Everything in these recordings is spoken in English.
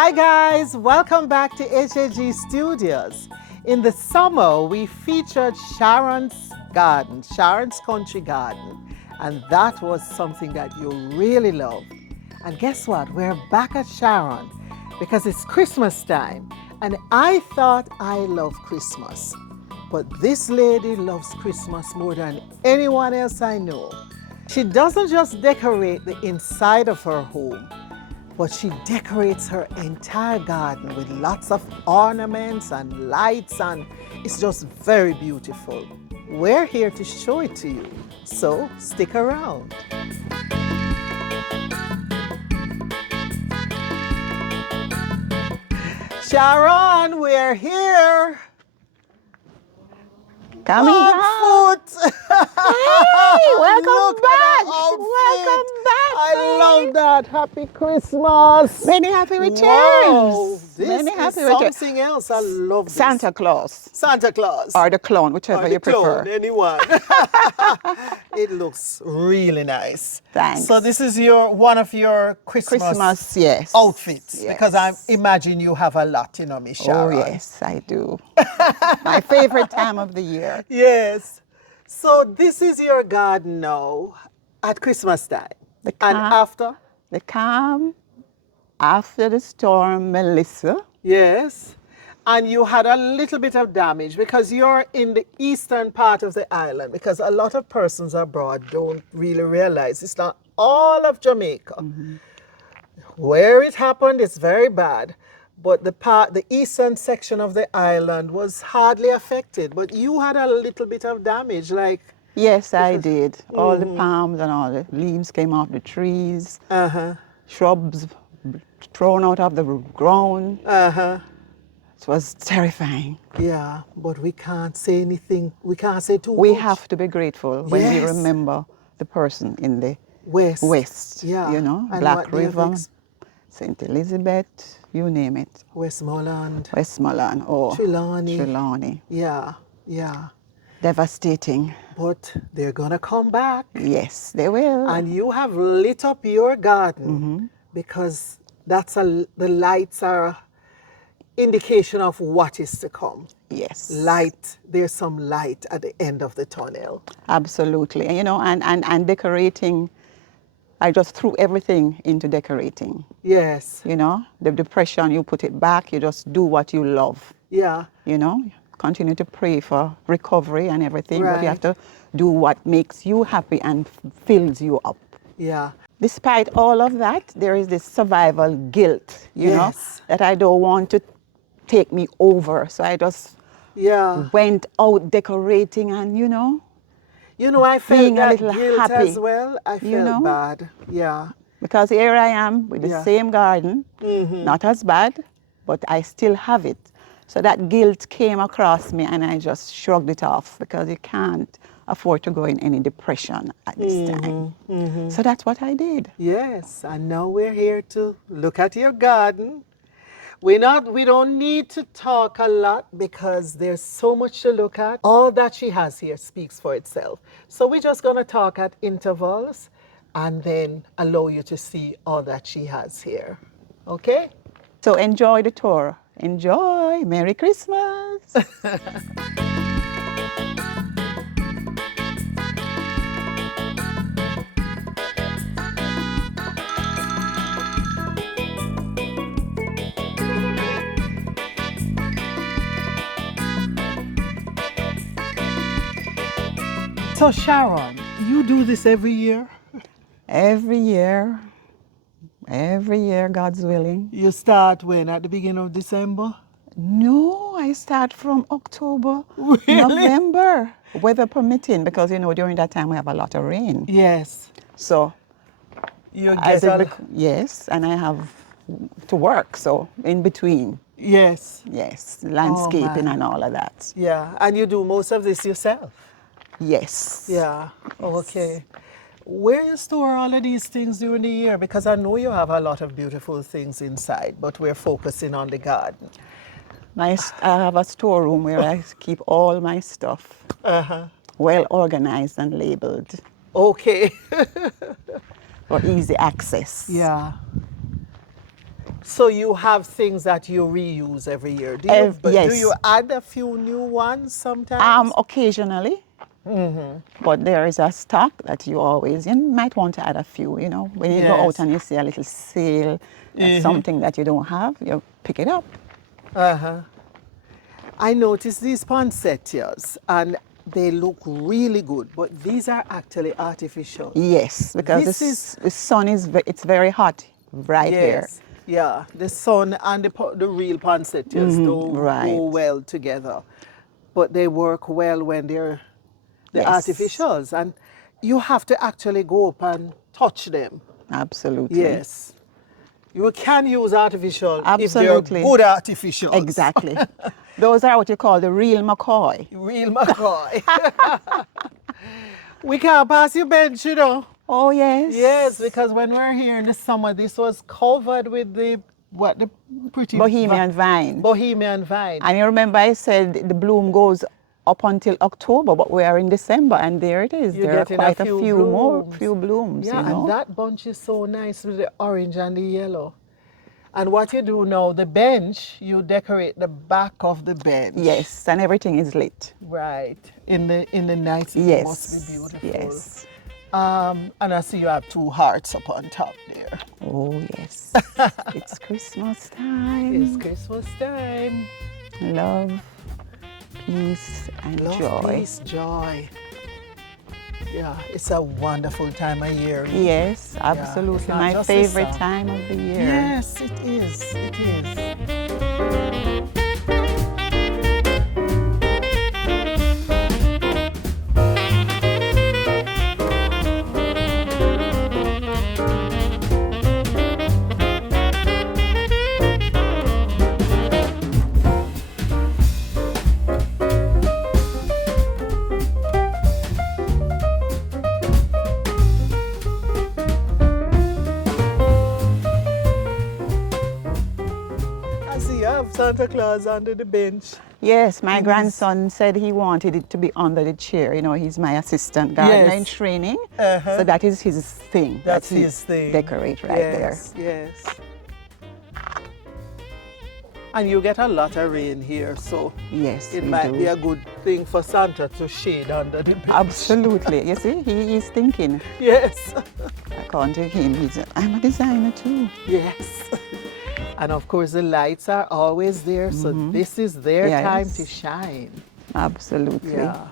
Hi guys, welcome back to HAG Studios. In the summer, we featured Sharon's garden, Sharon's country garden, and that was something that you really loved. And guess what? We're back at Sharon because it's Christmas time, and I thought I love Christmas. But this lady loves Christmas more than anyone else I know. She doesn't just decorate the inside of her home, but she decorates her entire garden with lots of ornaments and lights, and it's just very beautiful. We're here to show it to you, so stick around. Sharon, we're here. Coming back. Foot. Hey, welcome Look back. at that outfit. Welcome back. I love that. Happy Christmas. Many happy returns. Wow, this Many is happy returns. something else. I love this. Santa Claus. Santa Claus. Or the clone, whichever Or the you prefer. clone, anyone. It looks really nice. Thanks. So this is one of your Christmas yes. outfits, Yes. because I imagine you have a lot, Miss Sharon. Oh, yes, I do. My favorite time of the year. Yes. So this is your garden now at Christmas time. And after? The calm after the storm, Melissa. Yes. And you had a little bit of damage because you're in the eastern part of the island, because a lot of persons abroad don't really realize it's not all of Jamaica. Mm-hmm. Where it happened, it's very bad. But the eastern section of the island was hardly affected. But you had a little bit of damage, like... Yes, I did. All the palms and all the leaves came off the trees. Shrubs thrown out of the ground. It was terrifying. Yeah, but we can't say anything. We can't say too much. We have to be grateful when we remember the person in the West. Yeah. And Black River, St. Elizabeth, you name it. Westmoreland. Oh. Trelawney. Yeah. Devastating. But they're going to come back. Yes, they will. And you have lit up your garden because the lights are indication of what is to come. Yes. Light, there's some light at the end of the tunnel. Absolutely. And decorating, I just threw everything into decorating. Yes. The depression, you put it back, you just do what you love. Yeah. Continue to pray for recovery and everything, right. But you have to do what makes you happy and fills you up. Yeah. Despite all of that, there is this survival guilt, you know, that I don't want to take me over. So I just went out decorating and, I felt that a little guilt happy, as well. I felt bad. Yeah. Because here I am with the same garden, not as bad, but I still have it. So that guilt came across me and I just shrugged it off because you can't afford to go in any depression at this time. So that's what I did. Yes, and now we're here to look at your garden. We don't need to talk a lot because there's so much to look at. All that she has here speaks for itself. So we're just going to talk at intervals and then allow you to see all that she has here. Okay? So enjoy the tour. Enjoy. Merry Christmas. So Sharon, you do this every year? Every year, God's willing. You start when? At the beginning of December? No, I start from October, really? November, weather permitting, because during that time we have a lot of rain. Yes. So, yes, and I have to work, so in between. Yes. Yes, landscaping and all of that. Yeah, and you do most of this yourself? Yes. Yeah, okay. Where you store all of these things during the year? Because I know you have a lot of beautiful things inside, but we're focusing on the garden. I have a storeroom where I keep all my stuff, well organized and labeled. Okay. For easy access. Yeah. So you have things that you reuse every year. Do Yes. you add a few new ones sometimes? Occasionally. But there is a stock that you might want to add a few, you know. When you go out Yes. and you see a little sale, that's something that you don't have, you pick it up. I noticed these poinsettias and they look really good, but these are actually artificial. Yes, because the sun it's very hot right here. Yes, yeah. The sun and the real poinsettias don't right. go well together, but they work well when they're the Yes. artificials, and you have to actually go up and touch them. Absolutely. Yes. You can use artificial Absolutely. if they're good artificials. Exactly. Those are what you call the real McCoy. Real McCoy. We can't pass your bench, you know. Oh, yes. Yes, because when we're here in the summer, this was covered with the pretty Bohemian vine. Bohemian vine. And you remember I said the bloom goes up until October, but we are in December, and there it is. There are quite a few blooms. Yeah, you know? and that bunch is so nice with the orange and the yellow. And what you do now, the bench, you decorate the back of the bench. Yes, and everything is lit. Right. In the night, it Yes. must be beautiful. Yes. And I see you have 2 hearts up on top there. Oh, yes. It's Christmas time. It's Christmas time. Love, peace, and Love, joy. peace, joy. Yeah, it's a wonderful time of year. Yes, absolutely. it's not My just a favorite song. time of the year. Yes, it is. It is. I see you have Santa Claus under the bench. Yes, my grandson said he wanted it to be under the chair. You know, he's my assistant gardener in training. So that is his thing. That's his thing. Decorate right there. Yes. And you get a lot of rain here, so Yes, it we might do. be a good thing for Santa to shade under the bench. Absolutely. You see, he is thinking. Yes. According to him, I'm a designer too. Yes. And of course, the lights are always there, so this is their time to shine. Absolutely. Yeah.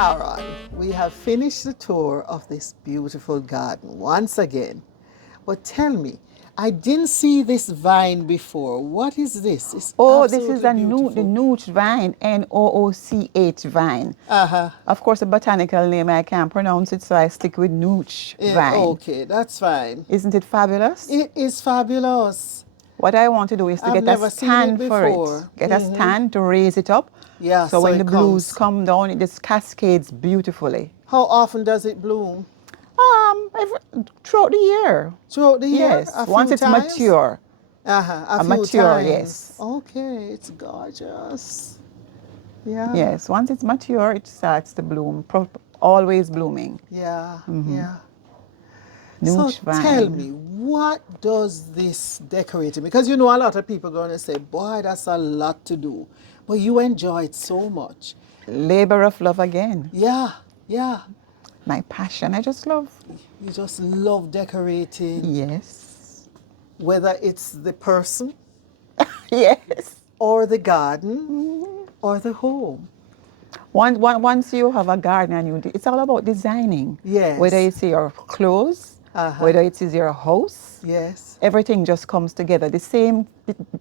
Sharon, we have finished the tour of this beautiful garden once again. But tell me, I didn't see this vine before. What is this? It's Oh, this is absolutely the beautiful. nooch vine, Nooch vine. Uh-huh. Of course, a botanical name, I can't pronounce it, so I stick with nooch vine. Okay, that's fine. Isn't it fabulous? It is fabulous. What I want to do is to I've get a never seen it stand for it. before. Get a stand to raise it up. Yeah, So so when it the blues comes. come down, it just cascades beautifully. How often does it bloom? Throughout the year. Throughout the year? Yes. A Once few it's times? mature. A few mature, times. yes. Okay, it's gorgeous. Yeah. Yes. Once it's mature, it starts to bloom. Always blooming. Yeah, Mm-hmm. yeah. Nooch So tell vine. me, what does this decorating? Because you know a lot of people going to say, boy, that's a lot to do. But you enjoy it so much. Labor of love again. Yeah, yeah. My passion. I just love. You just love decorating, Yes. whether it's the person Yes. or the garden or the home. Once you have a garden and it's all about designing. Yes. Whether it's your clothes, whether it is your house, Yes. everything just comes together. The same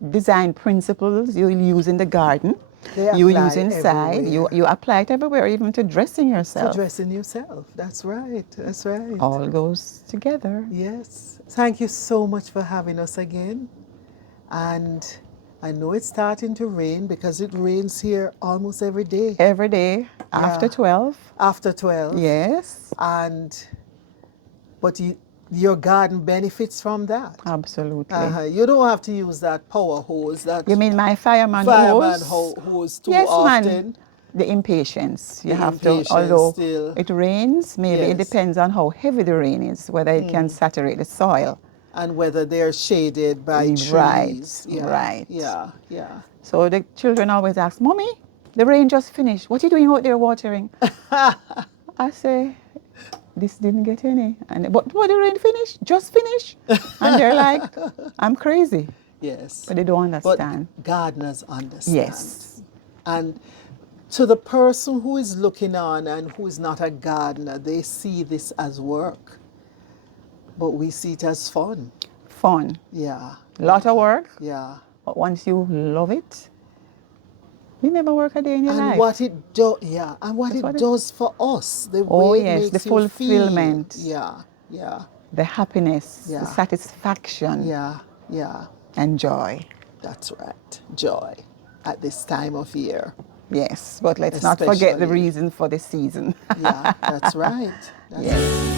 design principles you use in the garden, They you apply use inside, everywhere. you apply it everywhere, even to dressing To yourself. dressing yourself. That's right. That's right. All goes together. Yes. Thank you so much for having us again. And I know it's starting to rain because it rains here almost every day. Every day after Yeah. 12. After 12. Yes. But your garden benefits from that. Absolutely. You don't have to use that power hose, that You mean my fireman hose too yes, often. man. The impatience. You The have to, impatience although still. it rains, maybe it Yes. depends on how heavy the rain is, whether it can saturate the soil. And whether they're shaded by trees. Right, Yeah, right. yeah, yeah. So the children always ask, Mommy, the rain just finished. What are you doing out there watering? I say, this didn't get any. But what the rain finished? Just finished. And they're like, I'm crazy. Yes. But they don't understand. But gardeners understand. Yes. And to the person who is looking on and who is not a gardener, they see this as work. But we see it as fun. Fun. Yeah. Lot of work. Yeah. But once you love it, you never work a day in your life. And what it does for us, the way it makes the you fulfillment. feel. Yeah, yeah. The happiness, Yeah. the satisfaction, Yeah, yeah. and joy. That's right. Joy at this time of year. Yes, but let's not forget the Especially. reason for the season. Yeah, that's right. That's Yes.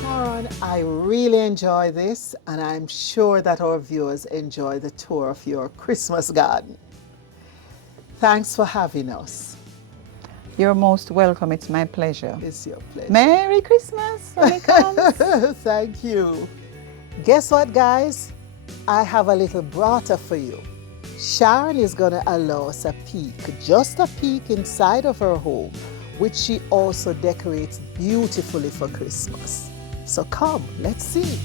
Sharon, I really enjoy this, and I'm sure that our viewers enjoy the tour of your Christmas garden. Thanks for having us. You're most welcome. It's my pleasure. It's your pleasure. Merry Christmas when it comes. Thank you. Guess what, guys? I have a little brata for you. Sharon is going to allow us a peek, just a peek inside of her home, which she also decorates beautifully for Christmas. So come, let's see.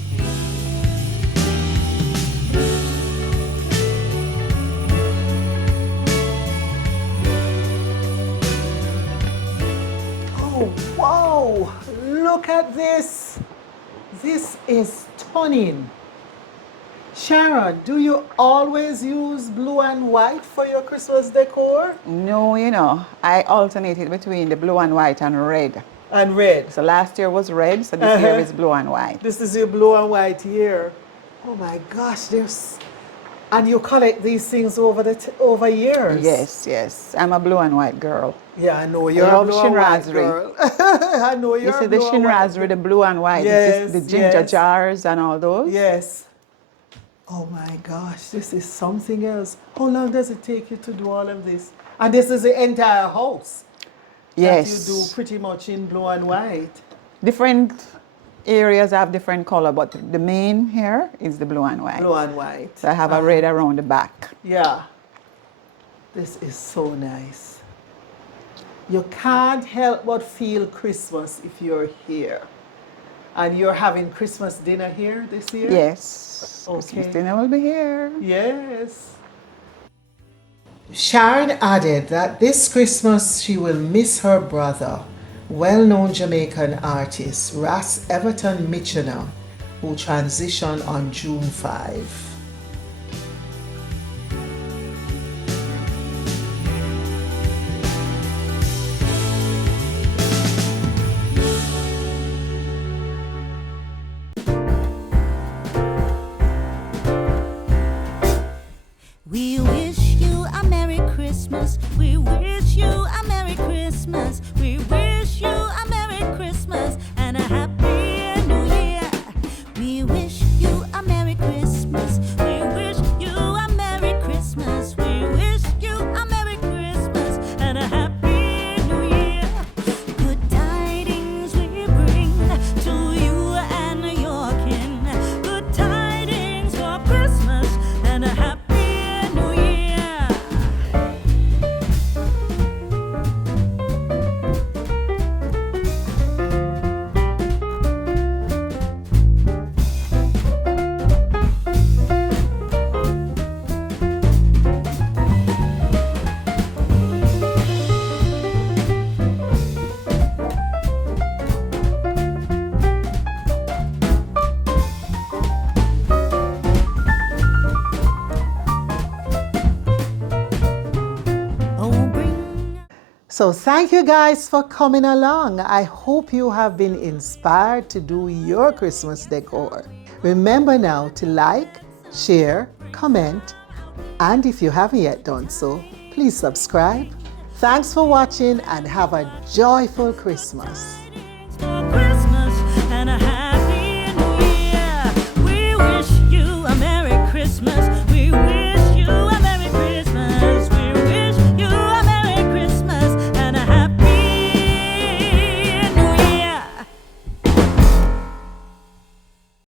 Oh, wow! Look at this. This is stunning. Sharon, do you always use blue and white for your Christmas decor? No, I alternated between the blue and white and red. And red. So last year was red, so this year is blue and white. This is your blue and white year. Oh my gosh, and you collect these things over years. Yes, yes. I'm a blue and white girl. Yeah, I know you're love a blue and white Shinrazri. girl. I know you're This a is the blue and white Shinrazri, girl. the blue and white, Yes, the ginger yes. jars and all those. Yes. Oh my gosh, this is something else. How long does it take you to do all of this? And this is the entire house. Yes. That you do pretty much in blue and white. Different areas have different color, but the main here is the blue and white. Blue and white. So I have a red around the back. Yeah. This is so nice. You can't help but feel Christmas if you're here. And you're having Christmas dinner here this year? Yes. Okay. Christmas dinner will be here. Yes. Sharon added that this Christmas she will miss her brother, well-known Jamaican artist Ras Everton Michener, who transitioned on June 5. We wish you a Merry Christmas. We wish you a Merry Christmas. We wish you a Merry Christmas and a Happy New Year. We wish you a Merry Christmas. We wish you a Merry Christmas. We wish you a Merry Christmas and a Happy New Year. Good tidings we bring to you and your kin. Good tidings for Christmas and a Happy New Year. Oh, bring So thank you guys for coming along. I hope you have been inspired to do your Christmas decor. Remember now to like, share, comment, and if you haven't yet done so, please subscribe. Thanks for watching and have a joyful Christmas.